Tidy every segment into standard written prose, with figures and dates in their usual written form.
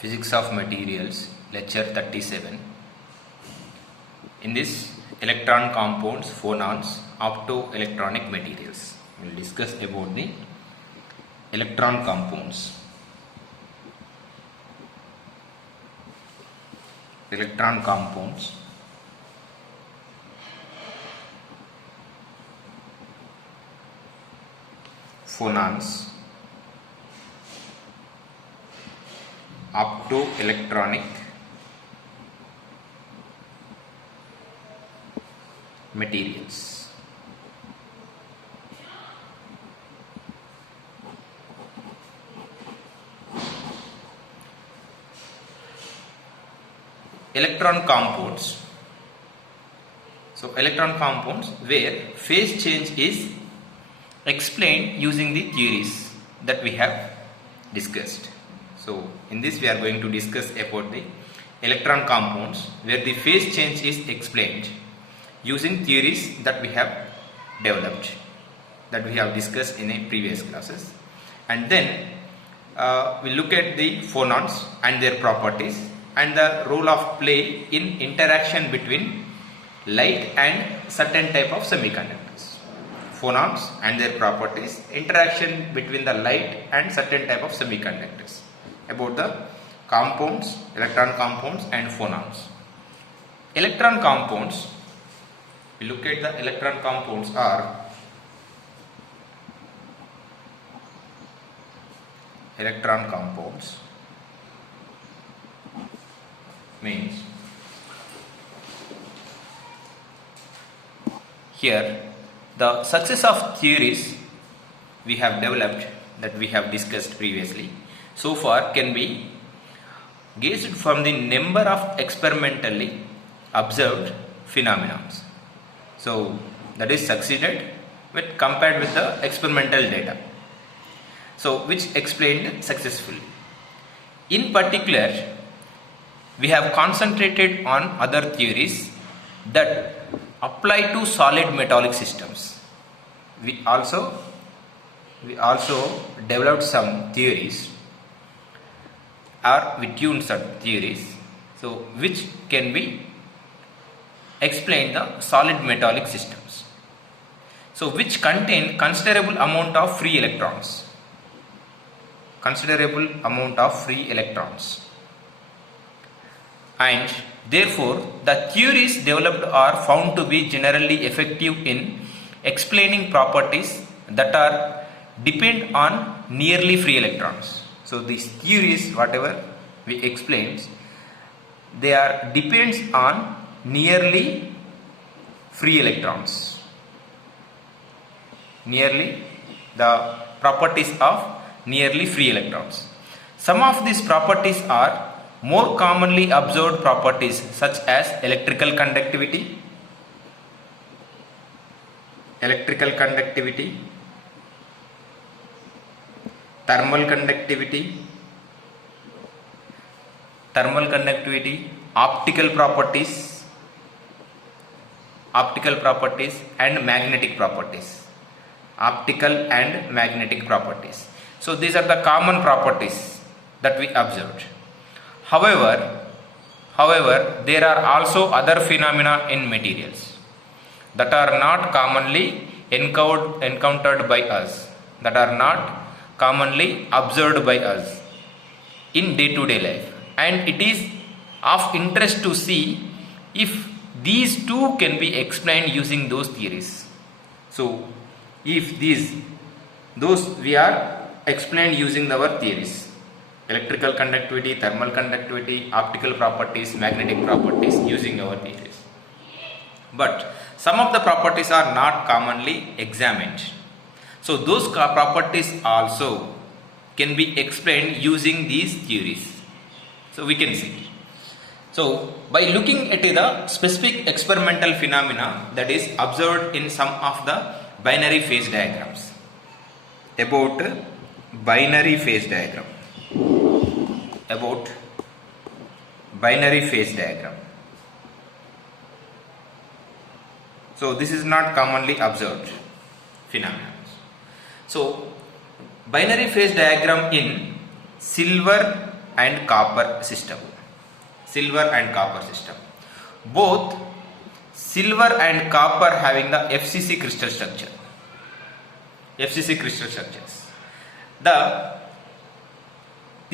Physics of Materials, Lecture 37. In this, electron compounds, phonons, optoelectronic materials. We will discuss about the electron compounds. Electron compounds, phonons, optoelectronic materials. Electron compounds. So electron compounds where phase change is explained using the theories that we have discussed. So in this we are going to discuss about the electron compounds where the phase change is explained using theories that we have developed, that we have discussed in a previous classes. And then we look at the phonons and their properties and the role of play in interaction between light and certain type of semiconductors. Phonons and their properties, interaction between the light and certain type of semiconductors. About the compounds, electron compounds and phonons. Electron compounds, we look at the electron compounds are electron compounds means here the success of theories we have developed that we have discussed previously so far can be gauged from the number of experimentally observed phenomena. So that is succeeded with compared with the experimental data. So which explained successfully. In particular, we have concentrated on other theories that apply to solid metallic systems. We also developed some theories or we tuned some theories so which can be explain the solid metallic systems. So which contain considerable amount of free electrons. And therefore the theories developed are found to be generally effective in explaining properties that are depend on nearly free electrons. So these theories whatever we explained, they are depends on nearly free electrons. Nearly the properties of nearly free electrons. Some of these properties are more commonly observed properties such as electrical conductivity, thermal conductivity, optical properties and magnetic properties. So these are the common properties that we observed. However, there are also other phenomena in materials that are not commonly encountered by us, that are not commonly observed by us in day-to-day life, and it is of interest to see if these two can be explained using those theories. So if those we are explained using our theories, electrical conductivity, thermal conductivity, optical properties, magnetic properties, using our theories. But some of the properties are not commonly examined. So those properties also can be explained using these theories. So we can see. So by looking at the specific experimental phenomena that is observed in some of the binary phase diagrams. About binary phase diagram. So this is not commonly observed phenomena. So binary phase diagram in silver and copper system. Silver and copper system. Both silver and copper having the FCC crystal structure. FCC crystal structures. The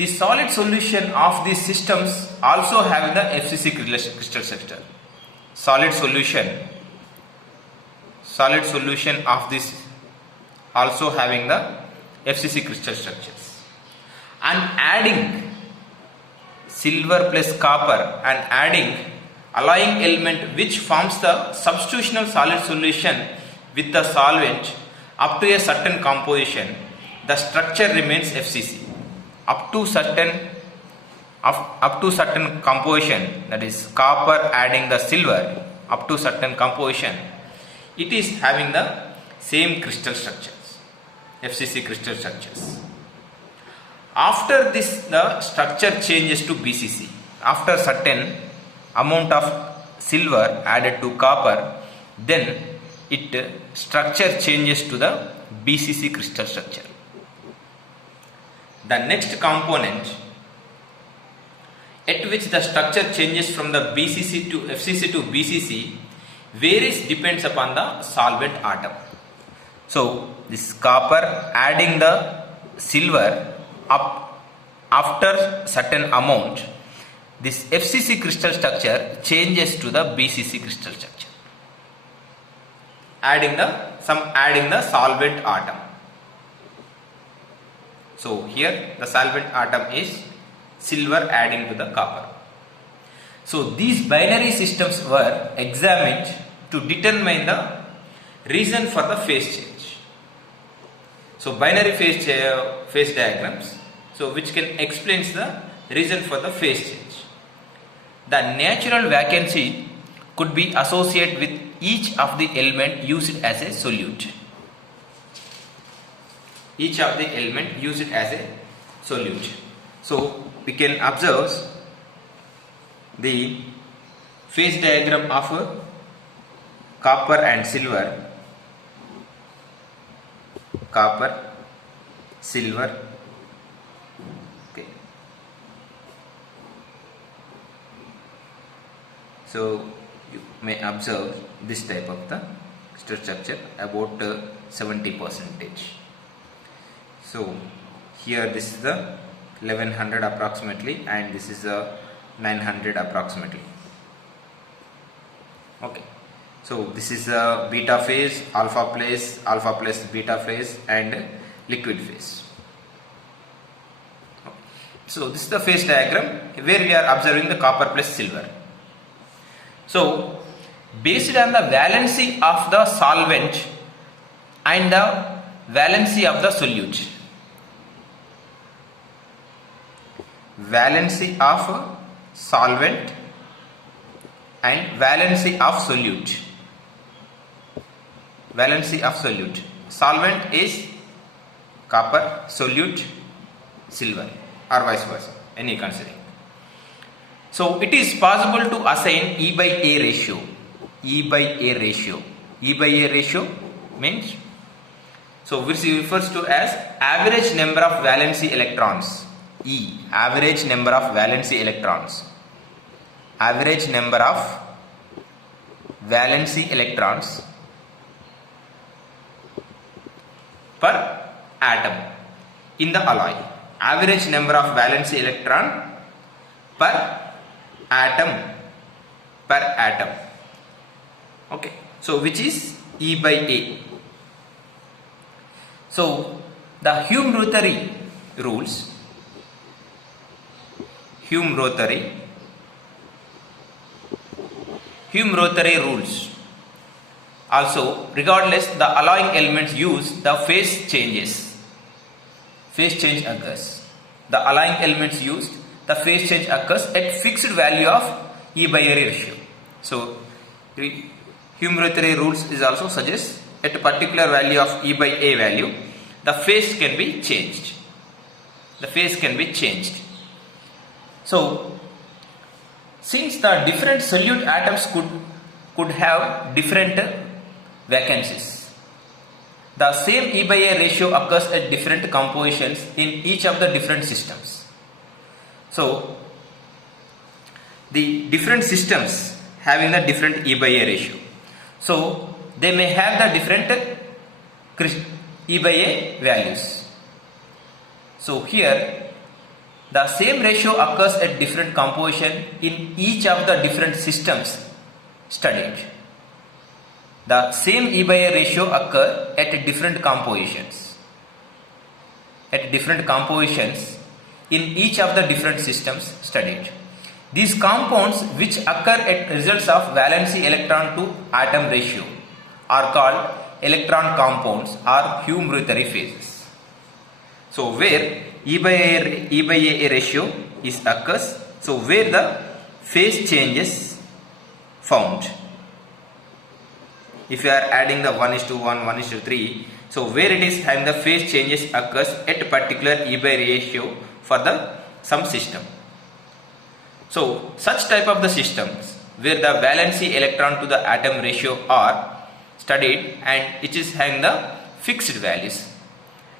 solid solution of these systems also having the FCC crystal structure. Solid solution of this also having the FCC crystal structures. And adding silver plus copper and adding alloying element which forms the substitutional solid solution with the solvent up to a certain composition, the structure remains FCC. Up to certain composition, that is copper adding the silver up to certain composition, it is having the same crystal structures, FCC crystal structures. After this, the structure changes to BCC. After certain amount of silver added to copper, then it structure changes to the BCC crystal structure. The next component at which the structure changes from the BCC to FCC to BCC varies depends upon the solvent atom. So this copper adding the silver up after certain amount, this FCC crystal structure changes to the BCC crystal structure. Adding the solvent atom. So here the solvent atom is silver adding to the copper. So these binary systems were examined to determine the reason for the phase change. So binary phase diagrams, so which can explains the reason for the phase change. The natural vacancy could be associated with each of the element used as a solute. Each of the element used as a solute. So we can observe the phase diagram of copper and silver. Copper, silver. Okay. So you may observe this type of the structure about 70%. So here this is the 1100 approximately and this is the 900 approximately. Okay. So this is a beta phase, alpha plus beta phase and liquid phase. Okay. So this is the phase diagram where we are observing the copper plus silver. So based on the valency of the solvent and the valency of the solute. Valency of solvent and valency of solute. Valency of solute. Solvent is copper, solute silver, or vice versa, any considering. So it is possible to assign E by A ratio. E by A ratio. E by A ratio means, so which refers to as average number of valency electrons. E, average number of valency electrons. Average number of valency electrons per atom in the alloy. Average number of valency electron per atom. Okay. So which is E by A. So the Hume-Rothery rules. Hume-Rothery rules. Also, regardless the alloying elements used, the phase changes. Phase change occurs. The alloying elements used, the phase change occurs at fixed value of E by A ratio. So, Hume-Rothery rules is also suggests at a particular value of E by A value, the phase can be changed. The phase can be changed. So, since the different solute atoms could have different vacancies, the same E by A ratio occurs at different compositions in each of the different systems. So the different systems having the different E by A ratio. So they may have the different E by A values. So here the same ratio occurs at different composition in each of the different systems studied. The same E by A ratio occur at different compositions. At different compositions in each of the different systems studied. These compounds which occur at results of valency electron to atom ratio are called electron compounds or Hume-Rothery phases. So where E by A ratio is occurs, so where the phase changes found. If you are adding the 1:1, 1:3, so where it is having the phase changes occurs at particular E by ratio for the some system. So such type of the systems where the valency electron to the atom ratio are studied and it is having the fixed values,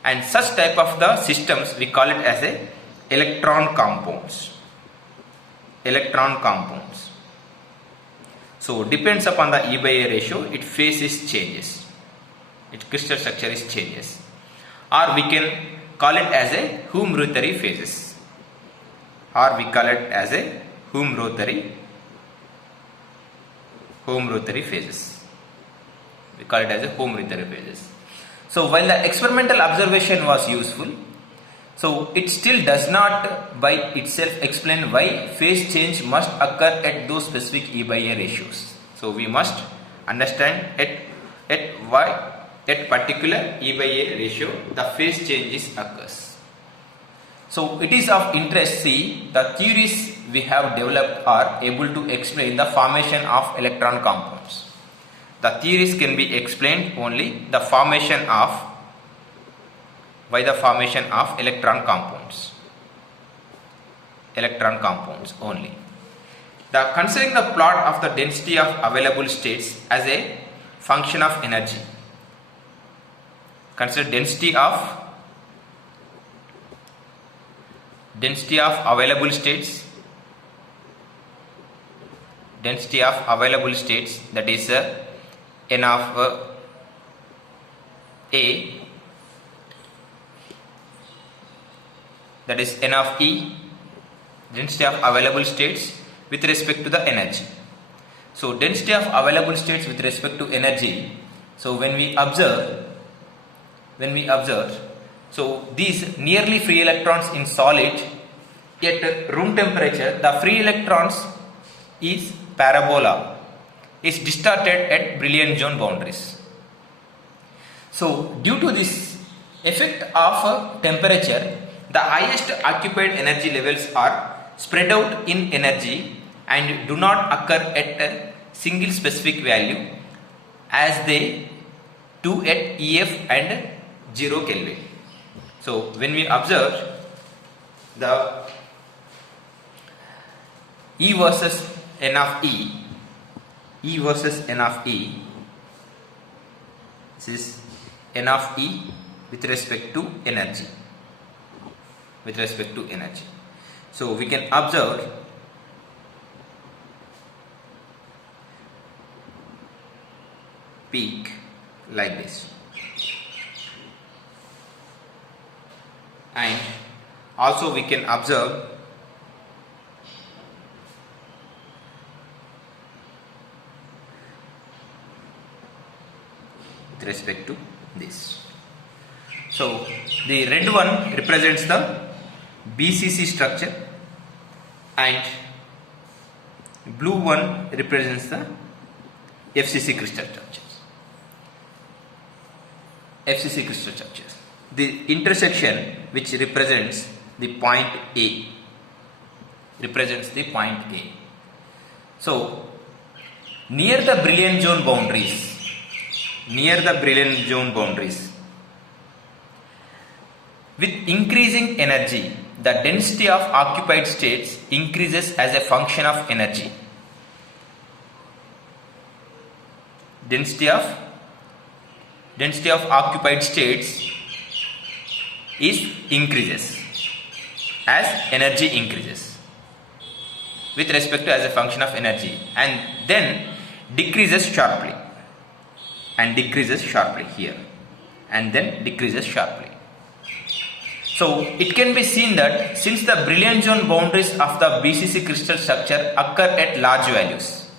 and such type of the systems we call it as a electron compounds. Electron compounds. So depends upon the E by A ratio, it phase is changes, its crystal structure is changes, or we can call it as a Hume-Rothery phases, or we call it as a Hume-Rothery phases. We call it as a Hume-Rothery phases. So while the experimental observation was useful, so it still does not by itself explain why phase change must occur at those specific E by A ratios. So we must understand at why at particular E by A ratio the phase changes occurs. So it is of interest see the theories we have developed are able to explain the formation of electron compounds. The theories can be explained only the formation of by the formation of electron compounds. Electron compounds only. Considering the plot of the density of available states as a function of energy. Consider density of available states. Density of available states, that is n of A, that is n of E, density of available states with respect to the energy. So density of available states with respect to energy, so when we observe, so these nearly free electrons in solid at room temperature, the free electrons is parabola, is distorted at Brillouin zone boundaries. So due to this effect of temperature, the highest occupied energy levels are spread out in energy and do not occur at a single specific value as they do at EF and 0 Kelvin. So when we observe the E versus N of E versus N of E, this is N of E with respect to energy. So we can observe peak like this, and also we can observe with respect to this. So the red one represents the BCC structure and blue one represents the FCC crystal structures. The intersection which represents the point A, So near the Brillouin zone boundaries, with increasing energy, the density of occupied states increases as a function of energy. Density of occupied states increases as energy increases. with respect to as a function of energy, and then decreases sharply here, and then decreases sharply. So it can be seen that since the Brillouin zone boundaries of the BCC crystal structure occur at large values,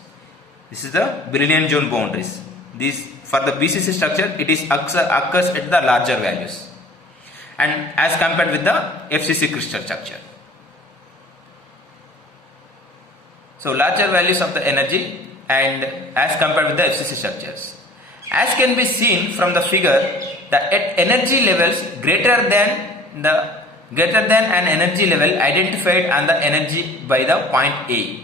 this is the Brillouin zone boundaries. These for the BCC structure it is occurs at the larger values, and as compared with the FCC crystal structure. So larger values of the energy and as compared with the FCC structures. As can be seen from the figure, that at energy levels greater than an energy level identified on the energy by the point A,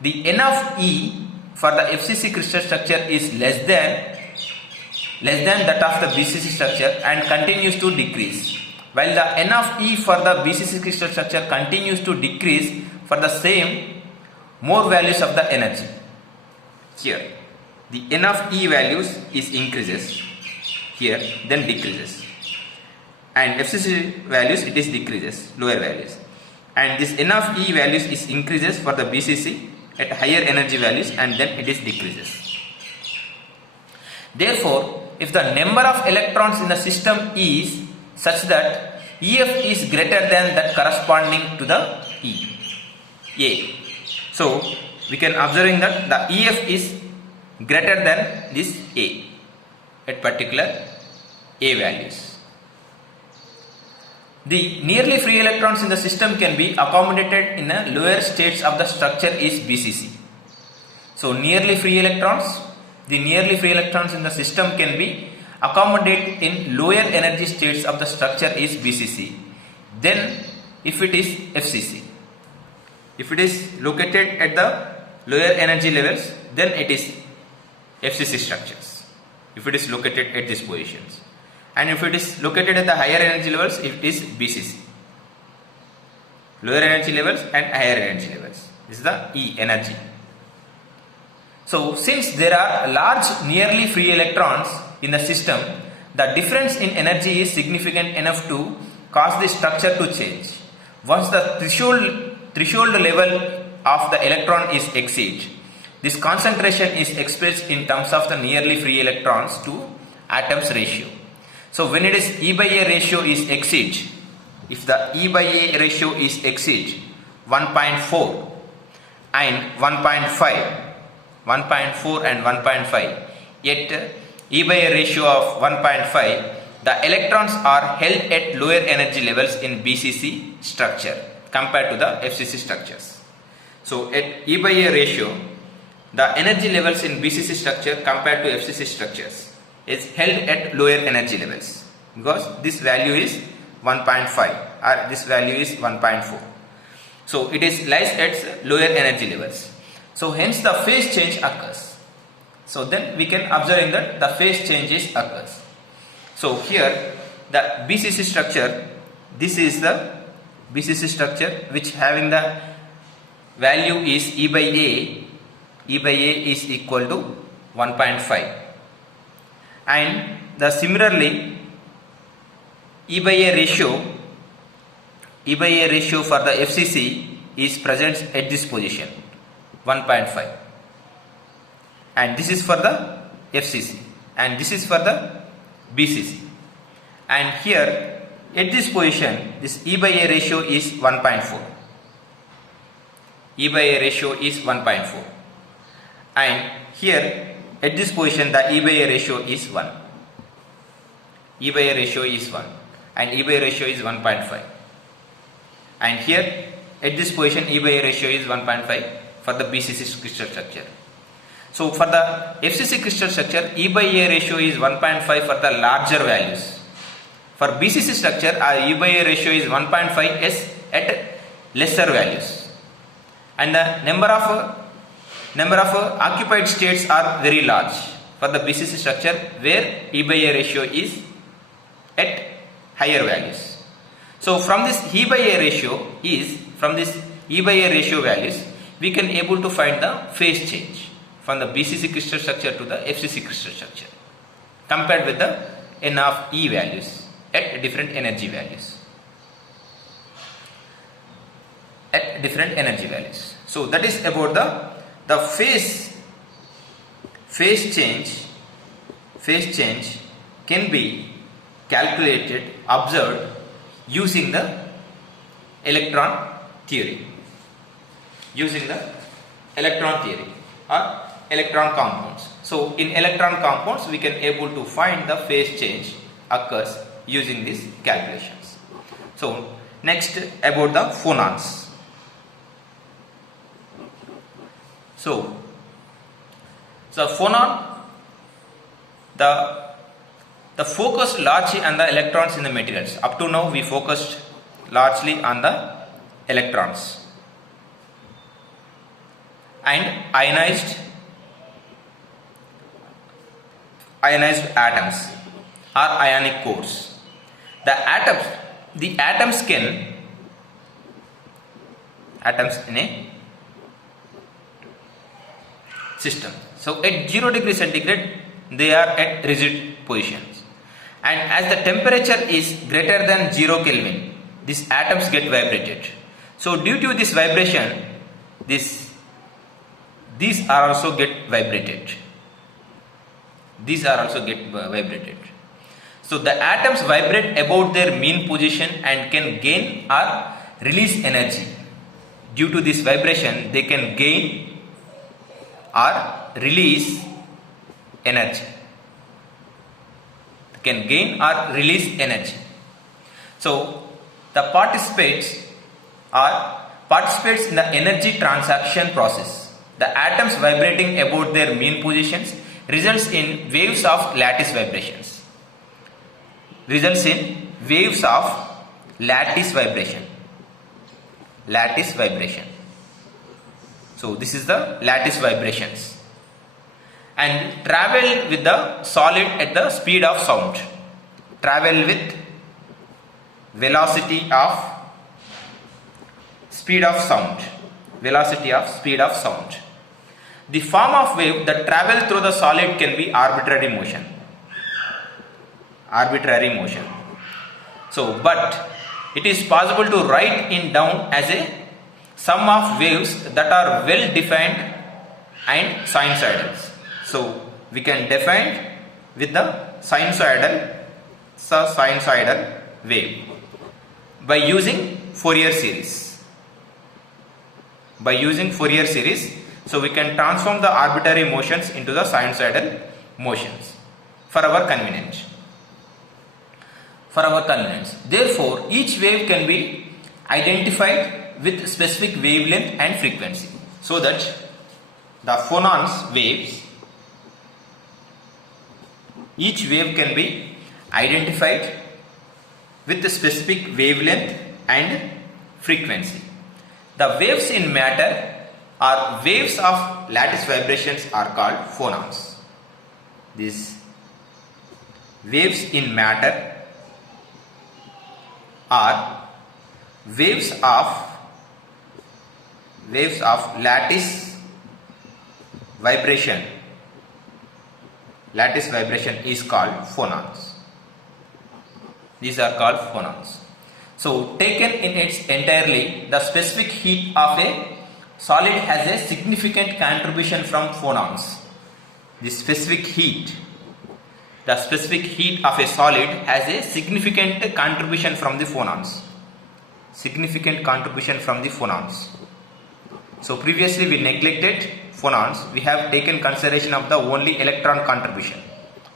the N of E for the FCC crystal structure is less than that of the BCC structure and continues to decrease, while the N of E for the BCC crystal structure continues to decrease for the same more values of the energy. Here the N of E values is increases here, then decreases, and FCC values it is decreases, lower values, and this N of E values is increases for the BCC at higher energy values, and then it is decreases. Therefore, if the number of electrons in the system is such that EF is greater than that corresponding to the A, so we can observing that the EF is greater than this A at particular A values. The nearly free electrons in the system can be accommodated in the lower states of the structure is BCC. So nearly free electrons in the system can be accommodated in lower energy states of the structure is BCC. Then if it is FCC, if it is located at the lower energy levels, then it is FCC structures, if it is located at these positions, and if it is located at the higher energy levels, it is BCC, lower energy levels and higher energy levels. This is the E, energy. So since there are large nearly free electrons in the system, the difference in energy is significant enough to cause the structure to change. Once the threshold level of the electron is exceeded, this concentration is expressed in terms of the nearly free electrons to atoms ratio. So when it is E by A ratio is exceed, if the E by A ratio is exceed 1.4 and 1.5, 1.4 and 1.5, yet E by A ratio of 1.5, the electrons are held at lower energy levels in BCC structure compared to the FCC structures. So at E by A ratio, the energy levels in BCC structure compared to FCC structures is held at lower energy levels, because this value is 1.5 or this value is 1.4. So it is lies at lower energy levels. So hence the phase change occurs. So then we can observe that the phase changes occurs. So here the BCC structure, this is the BCC structure which having the value is E by A. E by A is equal to 1.5, and the similarly E by A ratio for the FCC is present at this position 1.5, and this is for the FCC and this is for the BCC, and here at this position this E by A ratio is 1.4. E by A ratio is 1.4, and here at this position the E by A ratio is 1. E by A ratio is 1 and E by A ratio is 1.5, and here at this position E by A ratio is 1.5 for the BCC crystal structure. So for the FCC crystal structure, E by A ratio is 1.5 for the larger values. For BCC structure, E by A ratio is 1.5 is at lesser values, and the number of occupied states are very large for the BCC structure, where E by A ratio is at higher values. So from this E by A ratio values, we can able to find the phase change from the BCC crystal structure to the FCC crystal structure compared with the N of E values at different energy values. at different energy values. So that is about the phase change can be calculated, observed using the electron theory, or electron compounds. So in electron compounds we can able to find the phase change occurs using these calculations. So next about the phonons. So phonon, the focus largely on the electrons in the materials. Up to now we focused largely on the electrons and ionized atoms or ionic cores. The atoms in a system. So at 0 degree centigrade they are at rigid positions, and as the temperature is greater than 0 Kelvin, these atoms get vibrated. So due to this vibration, these are also get vibrated. So the atoms vibrate about their mean position and can gain or release energy. Due to this vibration, they can gain or release energy. So the participants in the energy transaction process. The atoms vibrating about their mean positions results in waves of lattice vibrations. So this is the lattice vibrations, and travel with the solid at the speed of sound. Velocity of speed of sound. The form of wave that travel through the solid can be arbitrary motion. So, but it is possible to write it down as a sum of waves that are well defined and sinusoidals. So we can define with the sinusoidal wave by using Fourier series. So we can transform the arbitrary motions into the sinusoidal motions for our convenience. Therefore, each wave can be identified with specific wavelength and frequency, so that the phonons waves, each wave can be identified with the specific wavelength and frequency. The waves in matter or waves of lattice vibrations are called phonons. These waves in matter are waves of lattice vibration. Lattice vibration is called phonons. These are called phonons. So taken in its entirely, the specific heat of a solid has a significant contribution from phonons. The specific heat of a solid has a significant contribution from the phonons. So previously we neglected phonons. We have taken consideration of the only electron contribution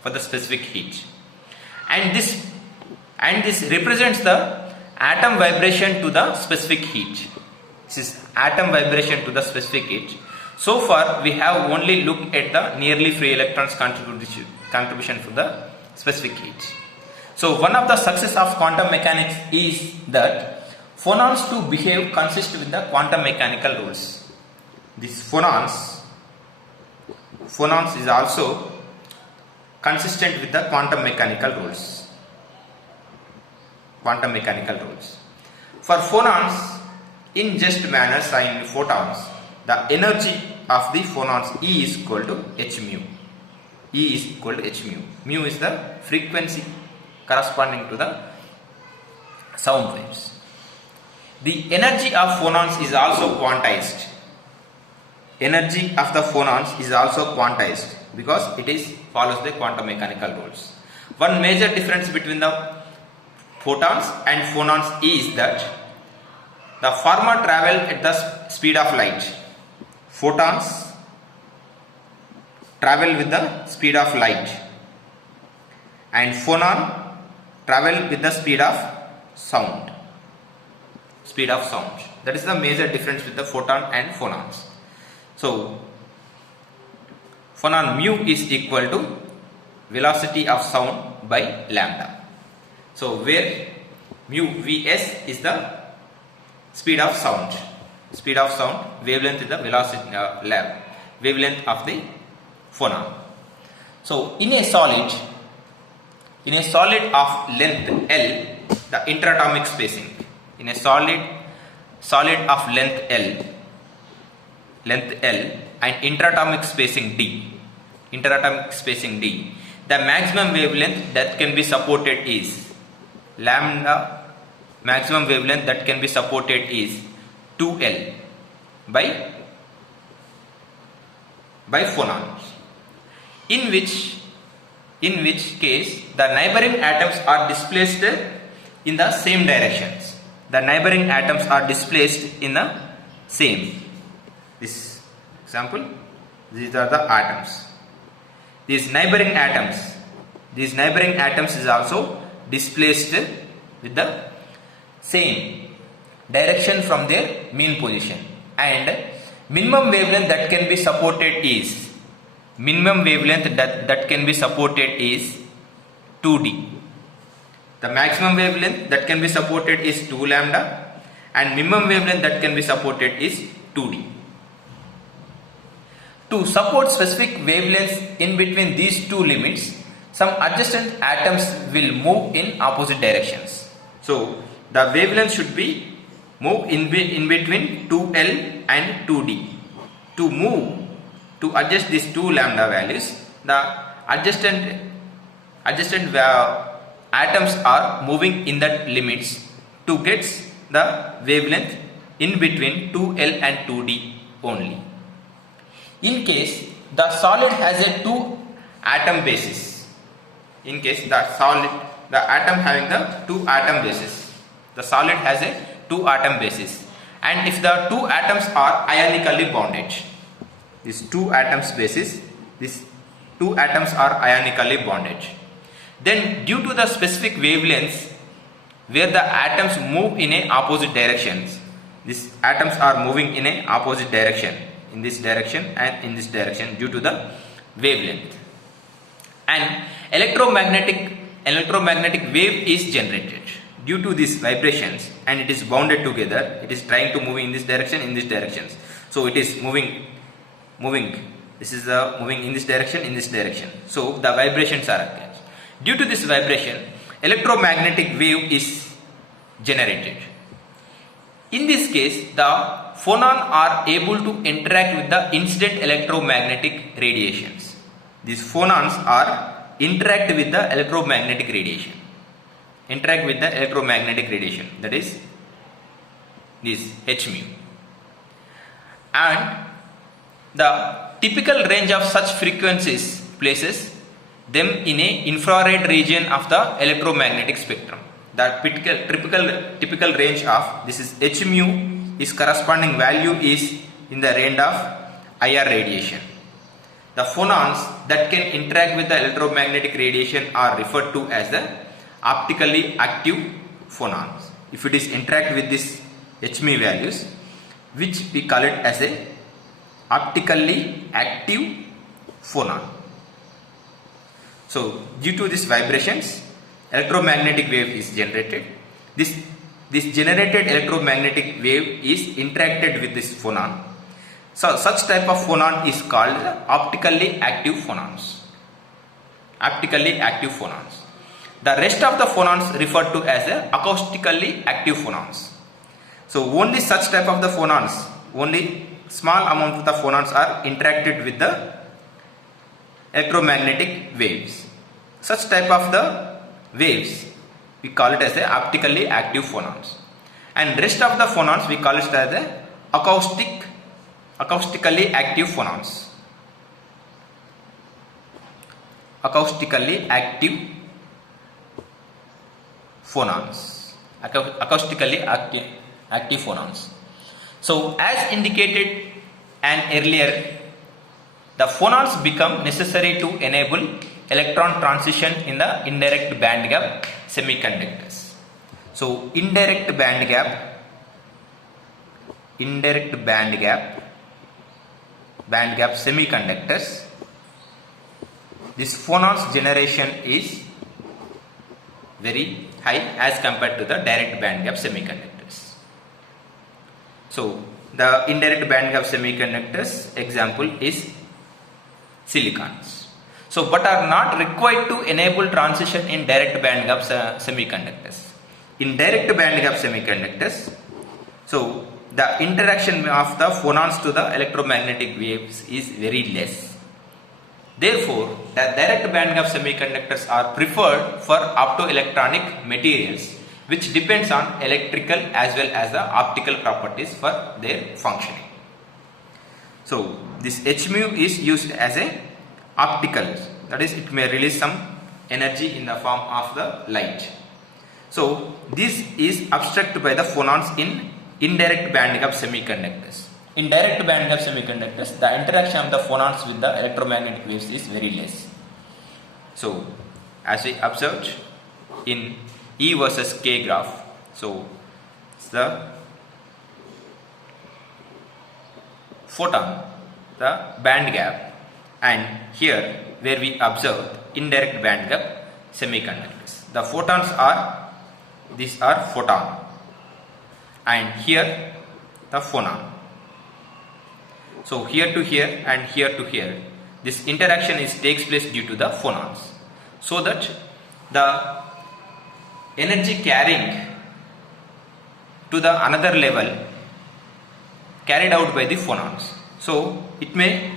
for the specific heat, and this represents the atom vibration to the specific heat. This is atom vibration to the specific heat. So far we have only looked at the nearly free electrons contribution to the specific heat. So one of the success of quantum mechanics is that phonons to behave consist with the quantum mechanical rules. This phonons is also consistent with the quantum mechanical rules. For phonons, in just manner signed photons, the energy of the phonons E is equal to h mu. Mu is the frequency corresponding to the sound waves. The energy of phonons is also quantized. Energy of the phonons is also quantized because it is follows the quantum mechanical rules. One major difference between the photons and phonons is that the former travel at the speed of light. Photons travel with the speed of light and phonon travel with the speed of sound. That is the major difference with the photon and phonons. So phonon mu is equal to velocity of sound by lambda. So where mu vs is the speed of sound, wavelength is the velocity wavelength of the phonon. So in a solid of length L, the interatomic spacing, in a solid of length L and interatomic spacing D, the maximum wavelength that can be supported is lambda. Maximum wavelength that can be supported is 2L by phonons, in which case the neighboring atoms are displaced in the same directions. This example, these are the atoms. These neighboring atoms is also displaced with the same direction from their mean position, and minimum wavelength that can be supported is 2D. The maximum wavelength that can be supported is 2 lambda and minimum wavelength that can be supported is 2D. To support specific wavelengths in between these two limits, some adjacent atoms will move in opposite directions. So the wavelength should be move in between 2L and 2D. To adjust these 2 lambda values, the adjacent atoms are moving in that limits to get the wavelength in between 2L and 2D only. In case the solid has a 2 atom basis, the atom having the 2 atom basis, the solid has a 2 atom basis, and if the 2 atoms are ionically bonded, these 2 atoms are ionically bonded, then due to the specific wavelengths where the atoms move in a opposite directions, these atoms are moving in a opposite direction, in this direction and in this direction, due to the wavelength, and electromagnetic wave is generated due to these vibrations, and it is bounded together. It is trying to move in this direction, in this directions. So it is moving. This is moving in this direction. So the vibrations are occurring. Due to this vibration, electromagnetic wave is generated. In this case, the phonon are able to interact with the incident electromagnetic radiations. These phonons are interact with the electromagnetic radiation. That is this h mu. And the typical range of such frequencies places them in a infrared region of the electromagnetic spectrum. The typical range of this is h mu, is corresponding value is in the range of IR radiation. The phonons that can interact with the electromagnetic radiation are referred to as the optically active phonons. If it is interact with this h mu values, which we call it as a optically active phonon. So due to these vibrations, electromagnetic wave is generated. This generated electromagnetic wave is interacted with this phonon. So such type of phonon is called optically active phonons. The rest of the phonons referred to as acoustically active phonons. So only such type of the phonons, only small amount of the phonons are interacted with the electromagnetic waves. Such type of the waves we call it as optically active phonons. and rest of the phonons we call it as the acoustically active phonons. Acoustically active phonons. Acoustically active phonons. So as indicated and earlier, the phonons become necessary to enable electron transition in the indirect band gap semiconductors. So indirect band gap semiconductors, this phonons generation is very high as compared to the direct band gap semiconductors. So the indirect band gap semiconductors example is silicons. So but are not required to enable transition in direct band gap semiconductors. In direct band gap semiconductors, so the interaction of the phonons to the electromagnetic waves is very less. Therefore, the direct band gap semiconductors are preferred for optoelectronic materials, which depends on electrical as well as the optical properties for their functioning. So this H mu is used as a optical, that is, it may release some energy in the form of the light. So this is obstructed by the phonons in indirect band gap semiconductors. In direct band gap semiconductors, the interaction of the phonons with the electromagnetic waves is very less. So as we observed in E versus K graph, so the photon, the band gap, and here where we observe indirect band gap semiconductors. The photons are, these are photon, and here the phonon. So here to here and here to here, this interaction takes place due to the phonons, so that the energy carrying to the another level carried out by the phonons. So it may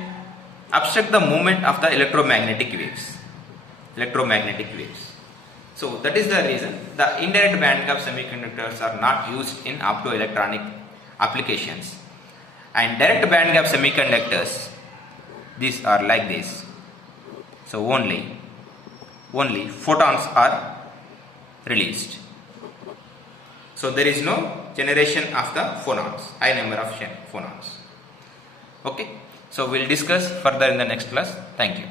obstruct the movement of the electromagnetic waves. So that is the reason the indirect band gap semiconductors are not used in optoelectronic applications. And direct band gap semiconductors, these are like this. So only photons are released. So there is no generation of the phonons, high number of phonons. Okay. So we'll discuss further in the next class. Thank you.